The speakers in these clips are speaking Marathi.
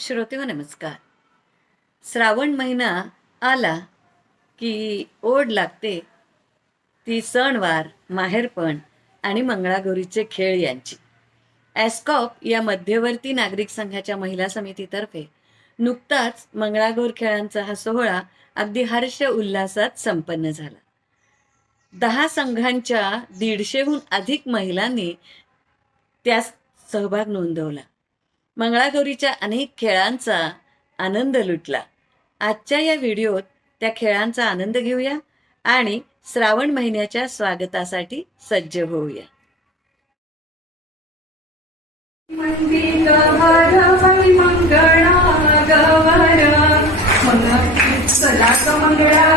श्रोते नमस्कार श्रावण महिना आला की ओढ लागते. ती सणवार माहेरपण आणि मंगळागौरीचे खेळ यांची. ॲस्कॉप या मध्यवर्ती नागरिक संघाच्या महिला समितीतर्फे नुकताच मंगळागौर खेळांचा हा सोहळा अगदी हर्ष उल्हासात संपन्न झाला. दहा संघांच्या दीडशेहून अधिक महिलांनी त्यास सहभाग नोंदवला. मंगळागौरीच्या अनेक खेळांचा आनंद लुटला. आजच्या या व्हिडिओत त्या खेळांचा आनंद घेऊया आणि श्रावण महिन्याच्या स्वागतासाठी सज्ज होऊया. मंगळा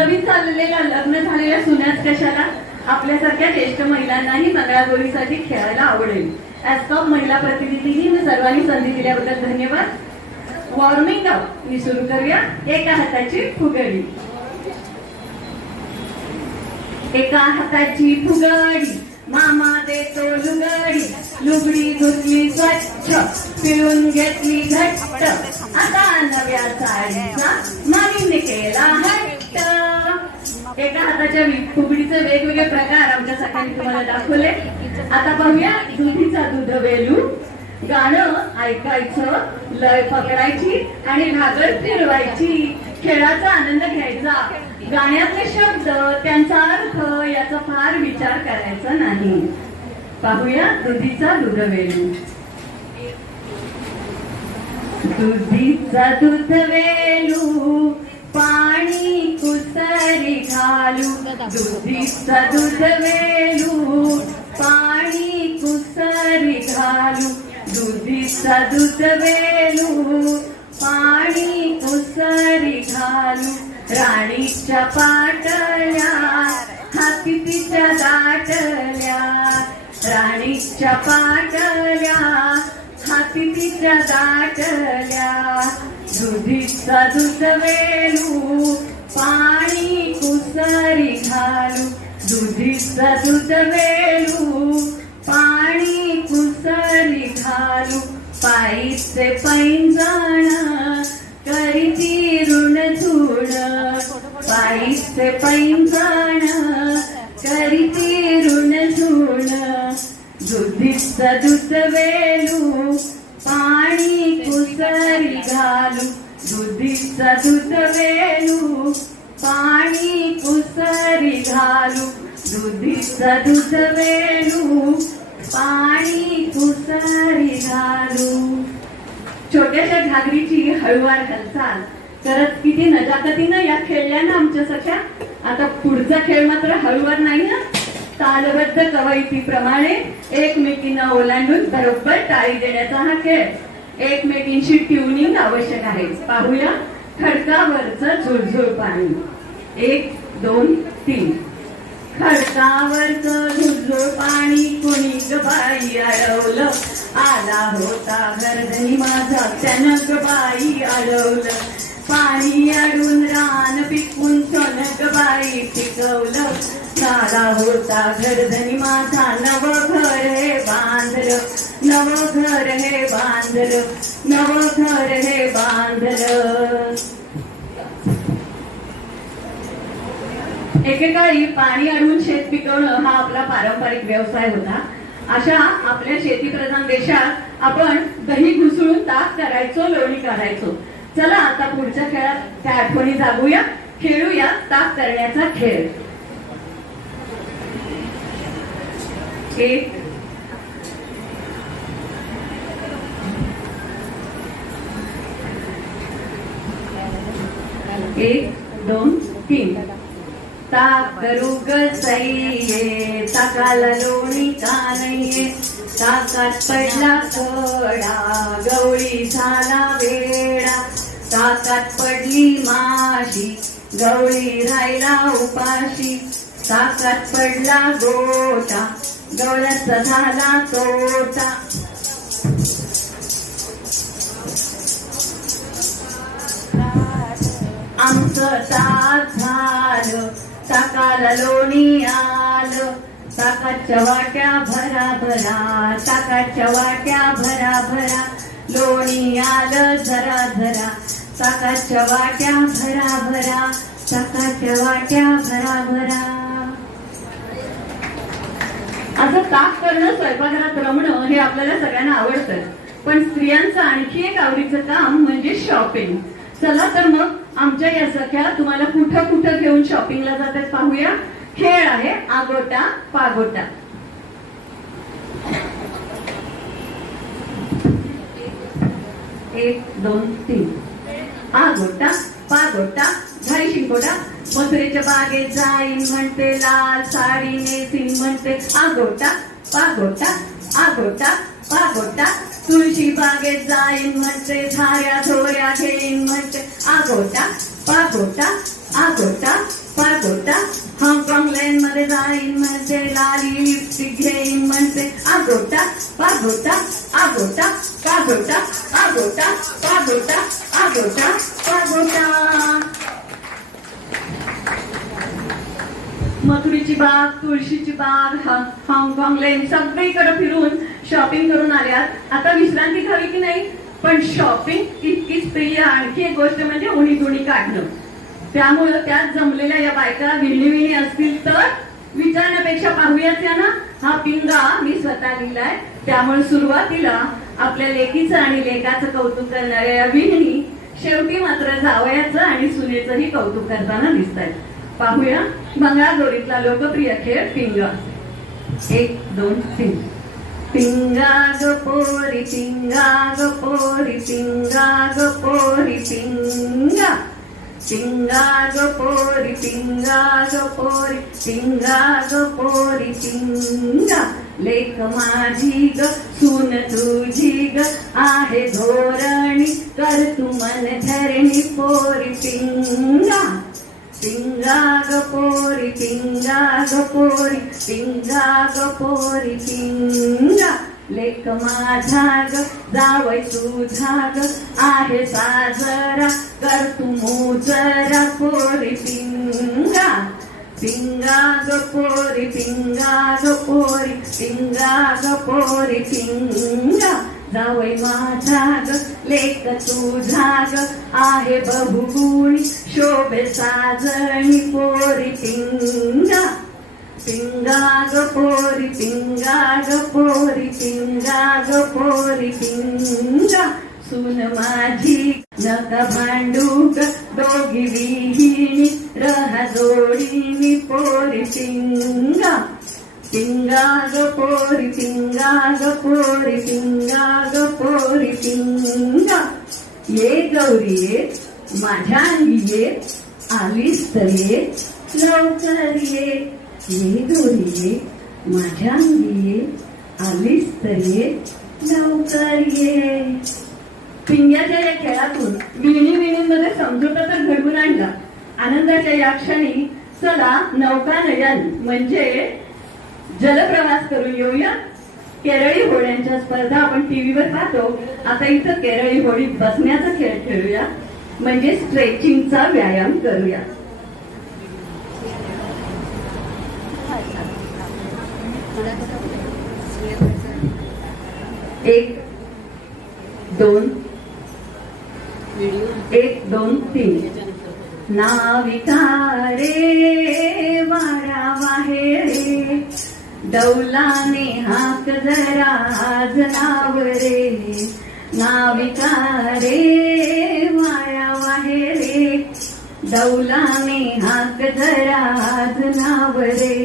नवीन चाललेल्या लग्न झालेल्या सुन्यात कशाला? आपल्यासारख्या ज्येष्ठ महिलांनाही मंगळागौरीसाठी खेळायला आवडेल. ऍस्कॉप महिला प्रतिनिधींनी सर्वांनी संधी दिल्याबद्दल धन्यवाद. वॉर्मिंग अप मी सुरू करूया. एका हाताची फुगडी. एका हाताची फुगडी. मामा देतो लुगडी. लुगडी धुतली स्वच्छ. पिळून घेतली घट्ट. आता नव्या साडीचा मामीने केला. हाताच्या फुगडीचे वेगवेगळे प्रकार आमच्या सगळ्यांनी तुम्हाला दाखवले. आता पाहूया दुधीचा दूध वेलू गाणं ऐकायचं लय पकडायची आणि घागर फिरवायची. खेळाचा आनंद घ्यायचा. गाण्यातले शब्द त्यांचा अर्थ याचा फार विचार करायचा नाही. पाहूया दुधीचा दूध वेलू दुधीचा दूध वेलू पाणी कुसरी घालू दुधी दूध वेलू. पाणी कुसरी घालू दुधी दूध वेलू. पाणी कुसरी घालू राणीच्या पाटल्या हाती तिच्या दाटल्या. राणीच्या पाटल्या हाती तिच्या दाटल्या. दुधीचा दूध वेलू पाणी कुसरी घालू दुधीचा दूध वेलू पाणी कुसरी घालू पायीचे पैंजण करीती ऋण धुण पायीचे पैंजण करीती ऋण धुण दुधीचा सरी वेलू पाणी कुसरी घालू दुधीचा दूध वेलू पाणी पुसरी घालू दुधीचा दूध वेलू पाणी पुसरी घालू. छोट्याशा घागरीची हळूवार हालचाल. करत किती नजाकतीनं या खेळल्या ना आमच्या सख्या. आता पुढचा खेळ मात्र हळूवार नाही ना तालबद्ध कवायतीप्रमाणे एकमेकींना ओलांडून बरोबर टाळी देण्याचा हा खेळ. एकमेकींशी ट्युनिंग आवश्यक आहे. पाहूया खडकावरचं झुळझुळ पाणी. एक दोन तीन. खडकावरचं झुळझुळ पाणी कुणी ग बाई अडवलं? आला होता गर्दनी माझा त्यानं गबाई बाई अडवलं. पाणी अडून रान पिकून सोनग बाई पिकवलं. झाला होता गर्दनी माझा नव घर हे बांधलं. नव घर हे बांधल नव घर हे बांधल. एकेकाळी पाणी अडवून शेत पिकवणं हा आपला पारंपरिक व्यवसाय होता. अशा आपल्या शेतीप्रधान देशात आपण दही घुसळून ताक करायचो लोणी काढायचो. चला आता पुढच्या खेळात त्या आठवणी जागूया खेळूया ताक करण्याचा खेळ. एक एक दोन तीन. ताक करू गसईये ताकाला लोणी का नाहीये? ताकात पडला कडा गवळी झाला वेडा. ताकात पडली माशी गवळी राहिला उपाशी. ताकात पडला गोटा गवळ्याचा झाला तोटा. ताक झालं. ताकाला लोणी आलं. ताकाच्या वाट्या भरा भरा. ताकाच्या वाट्या भरा भरा. लोणी आलं झरा झरा ताकाच्या वाट्या भरा भरा. ताकाच्या वाट्या भरा भरा. असं ताक करणं स्वयंपाकघरात रमणं हे आपल्याला सगळ्यांना आवडतं. पण स्त्रियांचं आणखी एक आवडीचं काम म्हणजे शॉपिंग चला तर मग आमच्या या सख्या तुम्हाला कुठं कुठं घेऊन शॉपिंगला जातात पाहूया. खेळ आहे आगोटा पागोटा. एक दोन तीन. आगोटा पागोटा घाई शिंकोटा मथुरेच्या बागेत जाईन म्हणते लाल साडी नेसीन म्हणते. आगोटा पागोटा आगोटा पागोटा तुळशी बागेत जाईन म्हणते झाऱ्या झोऱ्या घेईन म्हणते. आगोटा पागोटा आगोटा पागोटा हाँगकाँग लेन मध्ये जाईन म्हणते लाली लिपस्टिक घेईन म्हणते. आगोटा पागोटा आगोटा पागोटा आगोटा पागोटा आगोटा पागोटा. मथुरीची बाग तुळशीची बाग हाँगकाँग लेन सगळीकडे फिरून शॉपिंग करून आल्यात. आता विश्रांती घ्यावी की नाही? पण शॉपिंग इतकीच प्रिय आणखी एक गोष्ट म्हणजे उणी दुणी काढणं. त्यामुळं त्यात जमलेल्या या बायका विणी विणी असतील तर विचारण्यापेक्षा पाहूयात या ना हा पिंगा मी स्वतः लिहिलाय. त्यामुळे सुरुवातीला आपल्या लेकीचं आणि लेखाचं कौतुक करणाऱ्या या विहिणी शेवटी मात्र जावयाचं आणि सुनेचंही कौतुक करताना दिसत आहेत पाहूया. मंगळागौरीतला लोकप्रिय खेळ पिंगा. एक दोन तीन. पिंगा ग पोरी पिंगा ग पोरी पिंगा ग पोरी पिंगा. पिंगा ग पोरी पिंगा ग पोरी पिंगा ग पोरी पिंगा. लेख माझी ग सून तुझी ग आहे धोरणी. कर तू मन धरणी पोरी पिंगा. पिंगा ग पोरी पिंगा ग पोरी पिंगा ग पोरी पिंगा लेख माझा ग जावय तुझा ग आहे साजरा कर तू मोजरा पोरी पिंगा पिंगा ग पोरी पिंगा ग पोरी पिंगा ग पोरी पिंगा जावई माझा ग लेख तुझा ग आहे बहुगुणी शोभे साजणी पोरी पिंगा. पिंगा ग पोरी पिंगा ग पोरी पिंगा ग पोरी पिंगा. सून माझी नका भांडू ग दोघी विहिणी रहा जोडीनी पोरी पिंगा. पिंगा ग पोरी पिंगा ग पोरी पिंगा ग पोरी पिंगा. ये गौरी ये माझ्या अंगी ये आलीस तर ये लवकर ये ये गौरी ये माझ्या अंगी ये आलीस तर ये लवकर ये पिंग्याच्या या खेळातून विणी विणीमध्ये समझोता तर घडवून आणला. आनंदाच्या या क्षणी चला नौकानयन म्हणजे जलप्रवास करून येऊया. केरळी होड्यांच्या स्पर्धा आपण टीव्हीवर पाहतो. आता इथं केरळी होडीत बसण्याचा खेळ खेळूया. म्हणजे स्ट्रेचिंगचा व्यायाम करूया. एक दोन एक दोन तीन. नाविका रे वारा वाहे डौलाने हाक धरा आज नाव रे नाविका रे माया वाहे रे. डौलाने हाक धरा आज नाव रे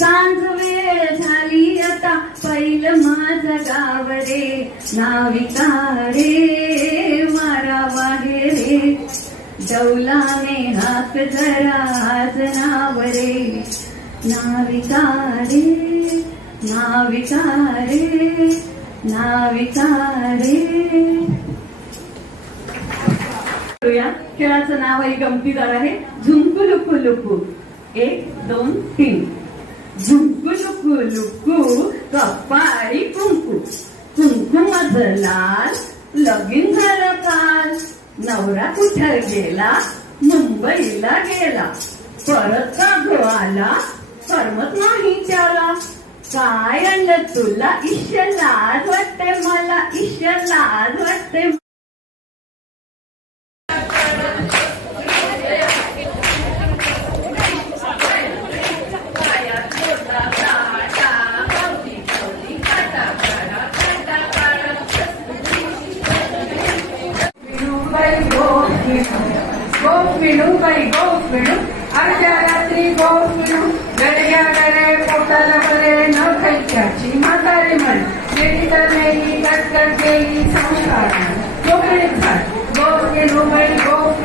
सांज वेळ झाली आता पैल माझं गाव रे नाविका रे मारा वाहे रे. डौलाने हाक धरा आज नावरे नाविका रे नाविका रे नाविका रे खेळाचं नाव आहे गमतीदार आहे. झुंकू लुकू लुकू. एक दोन तीन. झुंकू लुकू लुकू कपाळी कुंकू. कुंकू मध लाल लगीन झालं काल. नवरा कुठं गेला? मुंबईला गेला. परत का गो आला? करमत नाही त्याला. काय आणलं तुला? ईश लाज वाटते मला. ईश लाज वाटते कटकट संस्कार कोकणीत झाड गोफ विणू बाई गोफ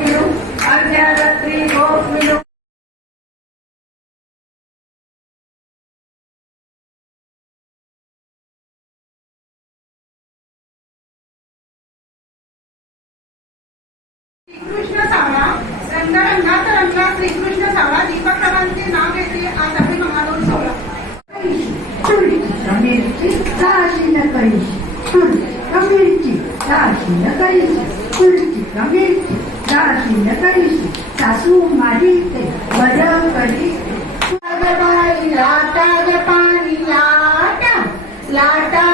अर्ध्या रात्री श्रीकृष्ण सावळा रंगारंगात रंगला श्रीकृष्ण सावळा दीपक्रमांचे नाव घेतले आज आपण महादोन सोहळा दासी न करीशी तुलसी गमेची दासी न करीशी सासू माझी ते वड करी लाटा पाणी लाटा लाटा